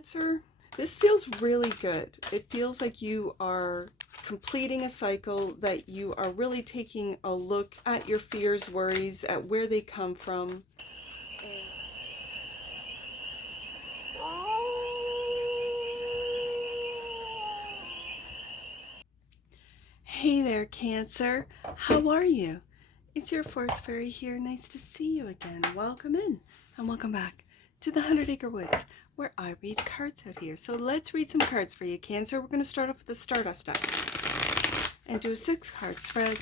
Cancer. This feels really good. It feels like you are completing a cycle, that you are really taking a look at your fears, worries, at where they come from. Hey there, Cancer. How are you? It's your Force Fairy here. Nice to see you again. Welcome in and welcome back to the 100 Acre Woods, where I read cards out here. So let's read some cards for you, Cancer. We're going to start off with the Stardust deck and do a 6-card spread,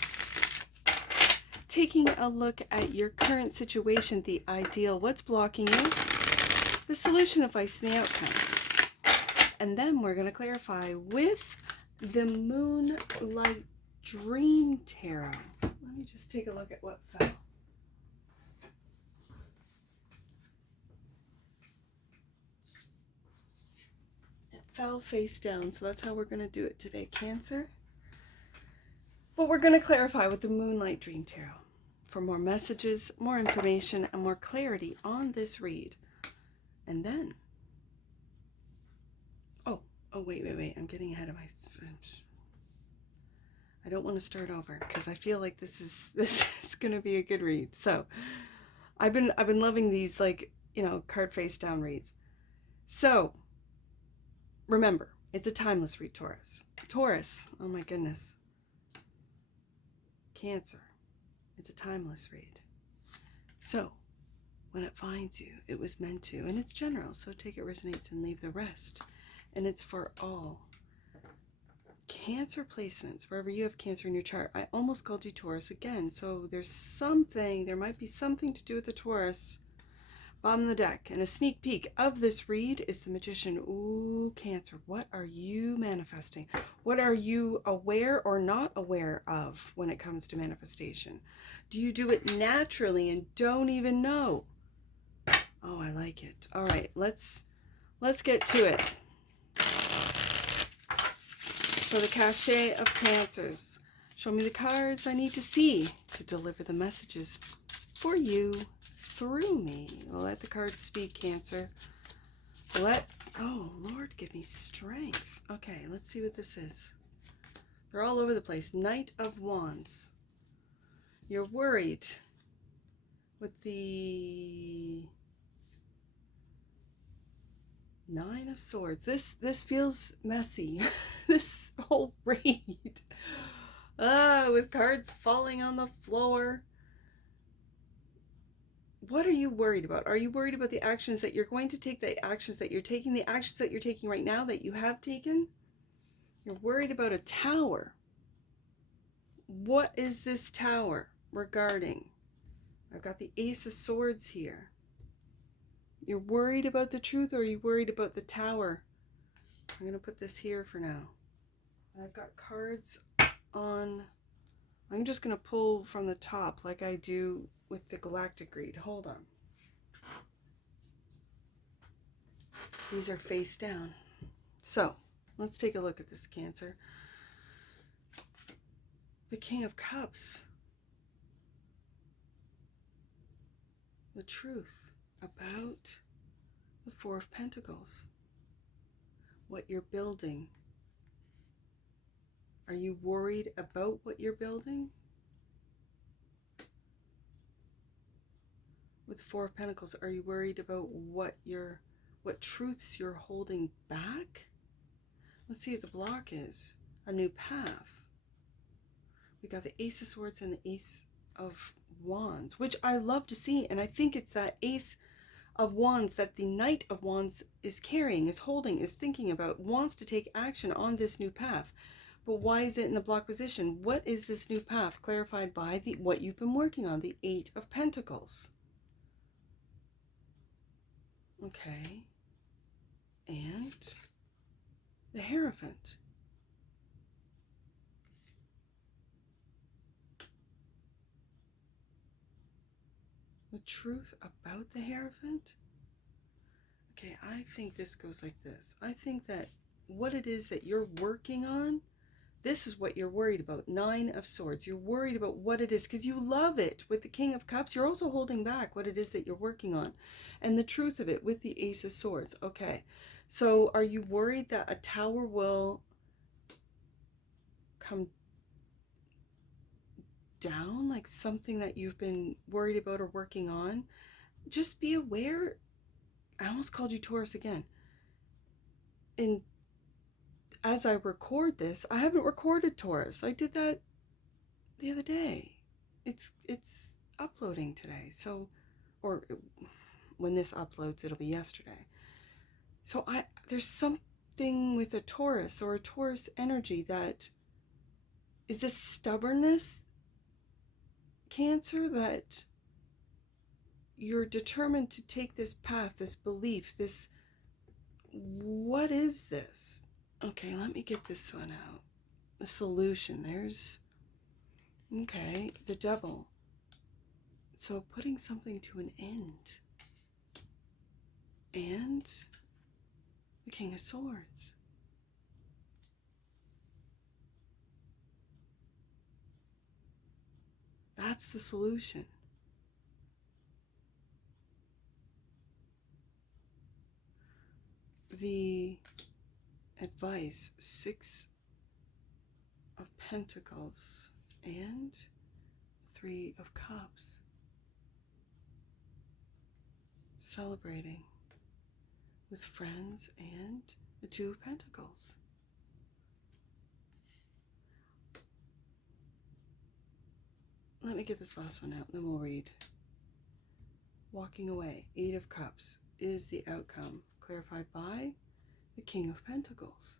taking a look at your current situation, the ideal, what's blocking you, the solution, advice, and the outcome. And then we're going to clarify with the Moonlight Dream Tarot. Let me just take a look at what fell. It fell face down, so that's how we're going to do it today, Cancer. But we're going to clarify with the Moonlight Dream Tarot for more messages, more information, and more clarity on this read. And then, oh, wait, I'm getting ahead of my... I don't want to start over because I feel like this is going to be a good read. So I've been loving these, like, you know, card face down reads. So remember, it's a timeless read, Taurus. Taurus, oh my goodness. Cancer, it's a timeless read. So when it finds you, it was meant to, and it's general, so take it resonates and leave the rest. And it's for all Cancer placements, wherever you have Cancer in your chart. I almost called you Taurus again, so there might be something to do with the Taurus. Bottom of the deck, and a sneak peek of this read is the Magician. Ooh, Cancer, what are you manifesting? What are you aware or not aware of when it comes to manifestation? Do you do it naturally and don't even know? Oh, I like it. All right, let's get to it. For the cachet of Cancers, show me the cards I need to see to deliver the messages for you through me. Let the cards speak, Cancer. Oh, Lord, give me strength. Okay, let's see what this is. They're all over the place. Knight of Wands. You're worried with the Nine of Swords. This feels messy. This whole read. With cards falling on the floor. What are you worried about? Are you worried about the actions that you're going to take, the actions that you're taking right now that you have taken? You're worried about a tower. What is this tower regarding? I've got the Ace of Swords here. You're worried about the truth, or are you worried about the tower? I'm going to put this here for now. I've got cards on... I'm just going to pull from the top like I do with the Galactic read. Hold on. These are face down. So, let's take a look at this, Cancer. The King of Cups. The truth about the Four of Pentacles. What you're building. Are you worried about what you're building? With the Four of Pentacles, are you worried about what truths you're holding back? Let's see what the block is. A new path. We got the Ace of Swords and the Ace of Wands, which I love to see, and I think it's that Ace of Wands that the Knight of Wands is carrying, is holding, is thinking about, wants to take action on this new path. But why is it in the block position? What is this new path? Clarified by what you've been working on, the Eight of Pentacles. Okay. And the Hierophant. The truth about the Hierophant? Okay, I think this goes like this. I think that what it is that you're working on, This is what you're worried about. 9 of Swords. You're worried about what it is because you love it. With the King of Cups, you're also holding back what it is that you're working on and the truth of it with the Ace of Swords. Okay. So are you worried that a tower will come down, like something that you've been worried about or working on? Just be aware. I almost called you Taurus again. And as I record this, I haven't recorded Taurus. I did that the other day. It's uploading today. So, or when this uploads, it'll be yesterday. So there's something with a Taurus or a Taurus energy that is this stubbornness, Cancer, that you're determined to take this path, this belief, this, what is this? Okay, let me get this one out. The solution, there's, okay, the Devil. So putting something to an end. And the King of Swords. That's the solution. The advice, 6 of Pentacles and 3 of Cups. Celebrating with friends and the 2 of Pentacles. Let me get this last one out, then we'll read. Walking away, 8 of Cups is the outcome, clarified by the King of Pentacles.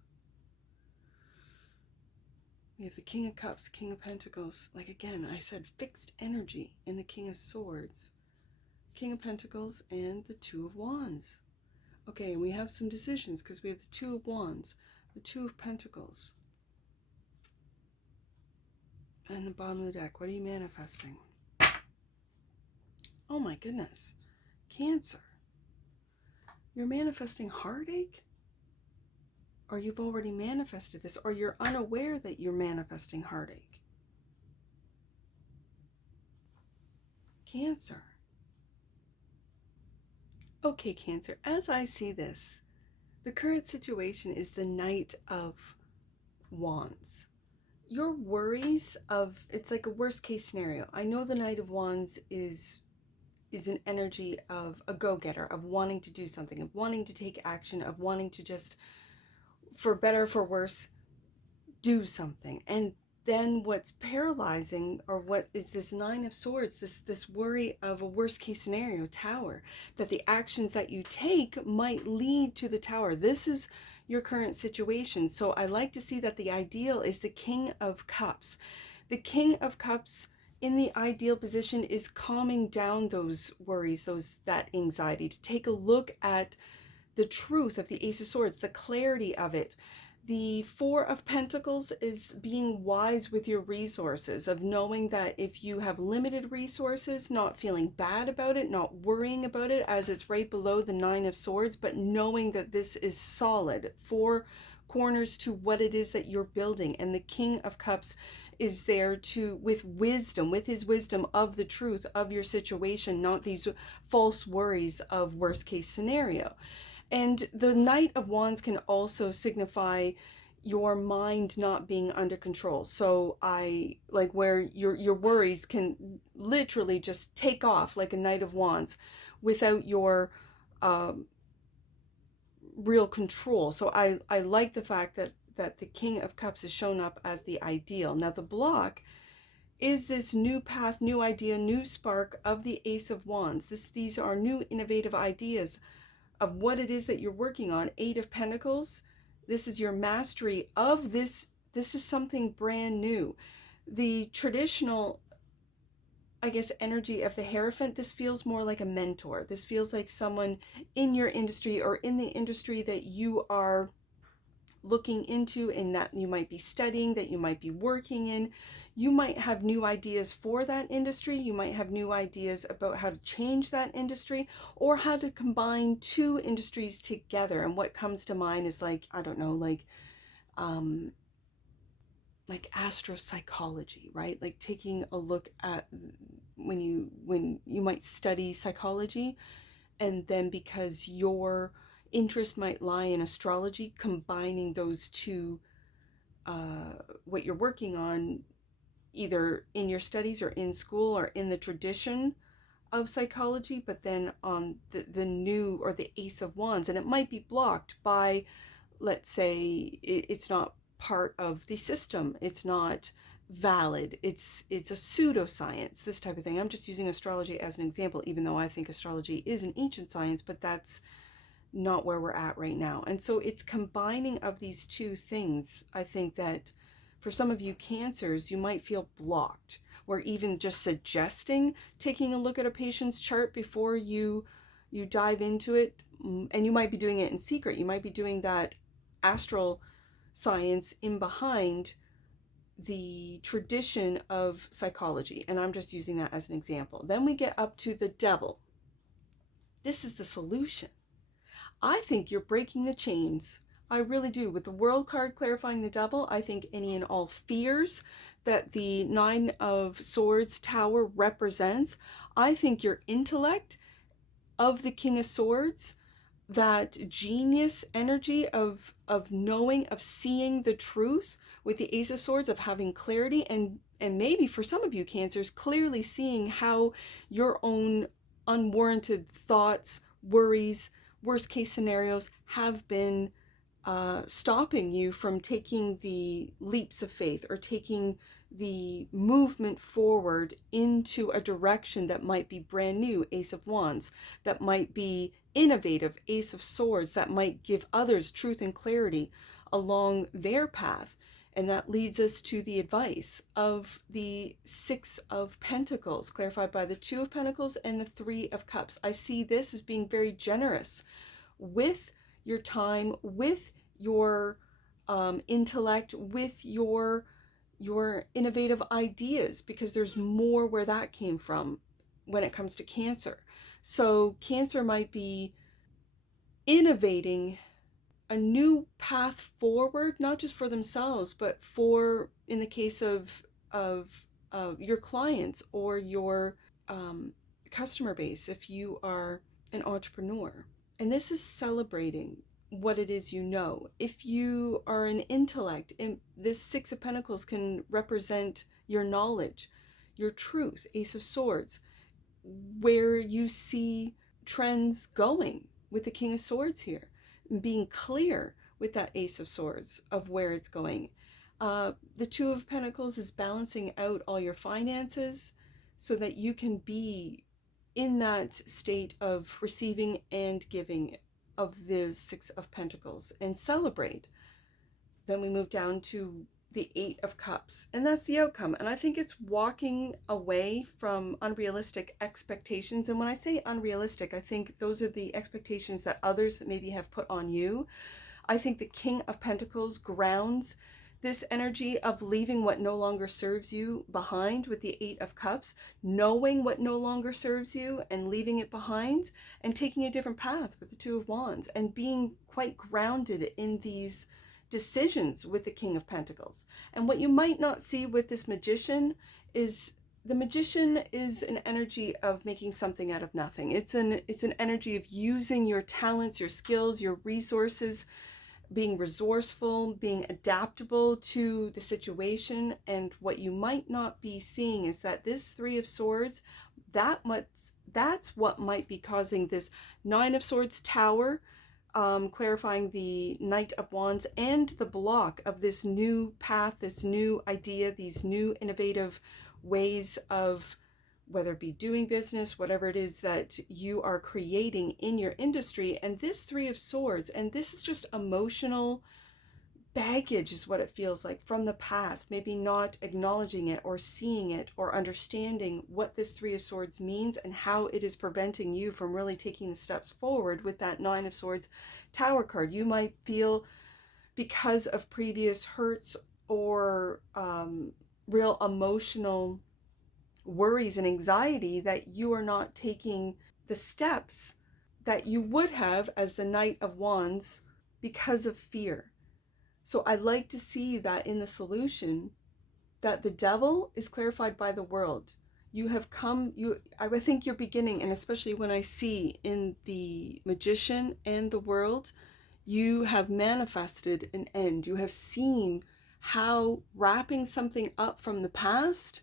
We have the King of Cups, King of Pentacles. Like again, I said fixed energy in the King of Swords, King of Pentacles, and the 2 of Wands. Okay, and we have some decisions because we have the 2 of Wands, the 2 of Pentacles, and the bottom of the deck. What are you manifesting? Oh my goodness. Cancer. You're manifesting heartache? Or you've already manifested this, or you're unaware that you're manifesting heartache. Cancer. Okay, Cancer, as I see this, the current situation is the Knight of Wands. Your worries of, it's like a worst case scenario. I know the Knight of Wands is an energy of a go-getter, of wanting to do something, of wanting to take action, of wanting to just, for better, for worse, do something. And then what's paralyzing, or what is this 9 of Swords, this worry of a worst case scenario, Tower, that the actions that you take might lead to the Tower. This is your current situation. So I like to see that the ideal is the King of Cups. The King of Cups in the ideal position is calming down those worries, that anxiety, to take a look at the truth of the Ace of Swords, the clarity of it. The 4 of Pentacles is being wise with your resources, of knowing that if you have limited resources, not feeling bad about it, not worrying about it, as it's right below the 9 of Swords, but knowing that this is solid, 4 corners to what it is that you're building. And the King of Cups is there to, with wisdom, with his wisdom of the truth of your situation, not these false worries of worst case scenario. And the Knight of Wands can also signify your mind not being under control. So where your worries can literally just take off like a Knight of Wands without your real control. So I like the fact that the King of Cups is shown up as the ideal. Now the block is this new path, new idea, new spark of the Ace of Wands. These are new innovative ideas of what it is that you're working on. 8 of Pentacles, this is your mastery of this. This is something brand new. The traditional, I guess, energy of the Hierophant, this feels more like a mentor. This feels like someone in your industry, or in the industry that you are looking into, and that you might be studying, that you might be working in. You might have new ideas for that industry. You might have new ideas about how to change that industry, or how to combine 2 industries together. And what comes to mind is like, I don't know, like like astropsychology, right? Like taking a look at when you might study psychology, and then because your interest might lie in astrology, combining those two, what you're working on, either in your studies or in school or in the tradition of psychology, but then on the new, or the Ace of Wands, and it might be blocked by, let's say, it's not part of the system, it's not valid, it's a pseudoscience, this type of thing. I'm just using astrology as an example, even though I think astrology is an ancient science, but that's not where we're at right now. And so it's combining of these two things. I think that for some of you cancers, you might feel blocked, or even just suggesting taking a look at a patient's chart before you dive into it. And you might be doing it in secret. You might be doing that astral science in behind the tradition of psychology. And I'm just using that as an example. Then we get up to the devil. This is the solution. I think you're breaking the chains. I really do. With the World card clarifying the devil, I think any and all fears that the Nine of Swords Tower represents, I think your intellect of the King of Swords, that genius energy of knowing, of seeing the truth with the Ace of Swords, of having clarity, and maybe for some of you cancers, clearly seeing how your own unwarranted thoughts, worries, worst case scenarios have been stopping you from taking the leaps of faith, or taking the movement forward into a direction that might be brand new, Ace of Wands, that might be innovative, Ace of Swords, that might give others truth and clarity along their path. And that leads us to the advice of the Six of Pentacles, clarified by the Two of Pentacles and the Three of Cups. I see this as being very generous with your time, with your intellect, with your innovative ideas, because there's more where that came from when it comes to Cancer. So Cancer might be innovating a new path forward, not just for themselves, but for, in the case of your clients or your customer base, if you are an entrepreneur. And this is celebrating what it is you know. If you are an intellect, and this Six of Pentacles can represent your knowledge, your truth, Ace of Swords, where you see trends going with the King of Swords here, being clear with that Ace of Swords of where it's going. The Two of Pentacles is balancing out all your finances so that you can be in that state of receiving and giving of the Six of Pentacles and celebrate. Then we move down to the Eight of Cups, and that's the outcome. And I think it's walking away from unrealistic expectations. And when I say unrealistic, I think those are the expectations that others maybe have put on you. I think the King of Pentacles grounds this energy of leaving what no longer serves you behind with the Eight of Cups, knowing what no longer serves you and leaving it behind, and taking a different path with the Two of Wands, and being quite grounded in these decisions with the King of Pentacles. And what you might not see with this Magician is, the Magician is an energy of making something out of nothing. It's an energy of using your talents, your skills, your resources, being resourceful, being adaptable to the situation. And what you might not be seeing is that this Three of Swords, that's what might be causing this Nine of Swords Tower, clarifying the Knight of Wands, and the block of this new path, this new idea, these new innovative ways of, whether it be doing business, whatever it is that you are creating in your industry. And this Three of Swords, and this is just emotional baggage, is what it feels like from the past, maybe not acknowledging it or seeing it or understanding what this Three of Swords means and how it is preventing you from really taking the steps forward with that Nine of Swords Tower card. You might feel, because of previous hurts or real emotional worries and anxiety, that you are not taking the steps that you would have as the Knight of Wands because of fear. So I like to see that in the solution, that the devil is clarified by the world. You have come, I think you're beginning, and especially when I see in the magician and the world, you have manifested an end. You have seen how wrapping something up from the past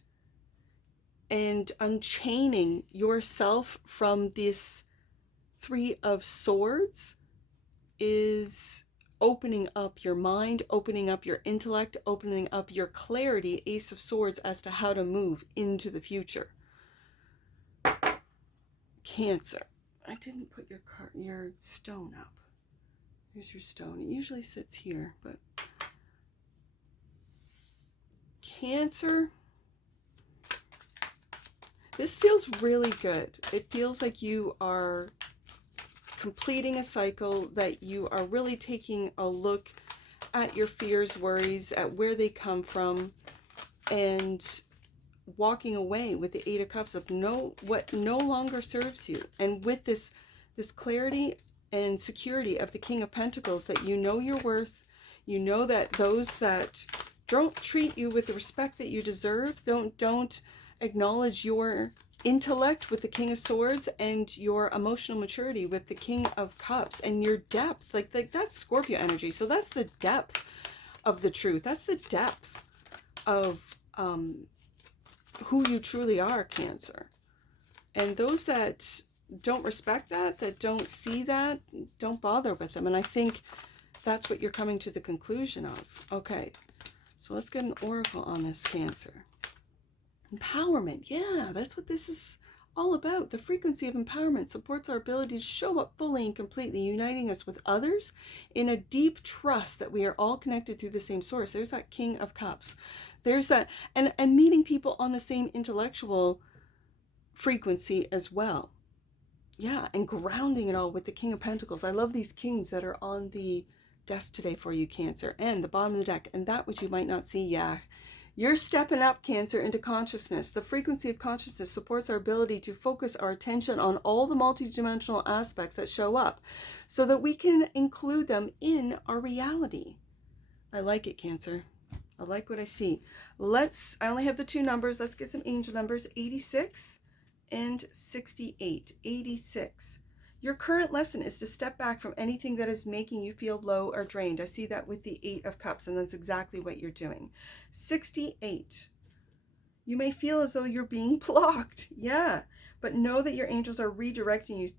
and unchaining yourself from this Three of Swords is opening up your mind, opening up your intellect, opening up your clarity, Ace of Swords, as to how to move into the future. Cancer. I didn't put your stone up. Here's your stone. It usually sits here, but Cancer. This feels really good. It feels like you are completing a cycle, that you are really taking a look at your fears, worries, at where they come from, and walking away with the Eight of Cups of what no longer serves you. And with this clarity and security of the King of Pentacles, that you know your worth, you know that those that don't treat you with the respect that you deserve, don't acknowledge your intellect with the King of Swords, and your emotional maturity with the King of Cups, and your depth, like that's Scorpio energy. So that's the depth of the truth. That's the depth of who you truly are, Cancer. And those that don't respect that, that don't see that, don't bother with them. And I think that's what you're coming to the conclusion of. Okay, so let's get an oracle on this, Cancer. Empowerment. Yeah, that's what this is all about. The frequency of empowerment supports our ability to show up fully and completely, uniting us with others in a deep trust that we are all connected through the same source. There's that King of Cups. There's that, and meeting people on the same intellectual frequency as well. Yeah, and grounding it all with the King of Pentacles. I love these kings that are on the desk today for you, Cancer, and the bottom of the deck, and that which you might not see. Yeah, you're stepping up, Cancer, into consciousness. The frequency of consciousness supports our ability to focus our attention on all the multidimensional aspects that show up so that we can include them in our reality. I like it, Cancer. I like what I see. I only have the two numbers. Let's get some angel numbers, 86 and 68. 86. Your current lesson is to step back from anything that is making you feel low or drained. I see that with the Eight of Cups, and that's exactly what you're doing. 68. You may feel as though you're being blocked. Yeah, but know that your angels are redirecting you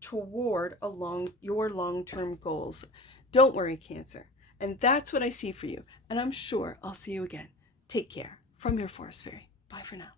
toward your long-term goals. Don't worry, Cancer. And that's what I see for you. And I'm sure I'll see you again. Take care. From your Forest Fairy. Bye for now.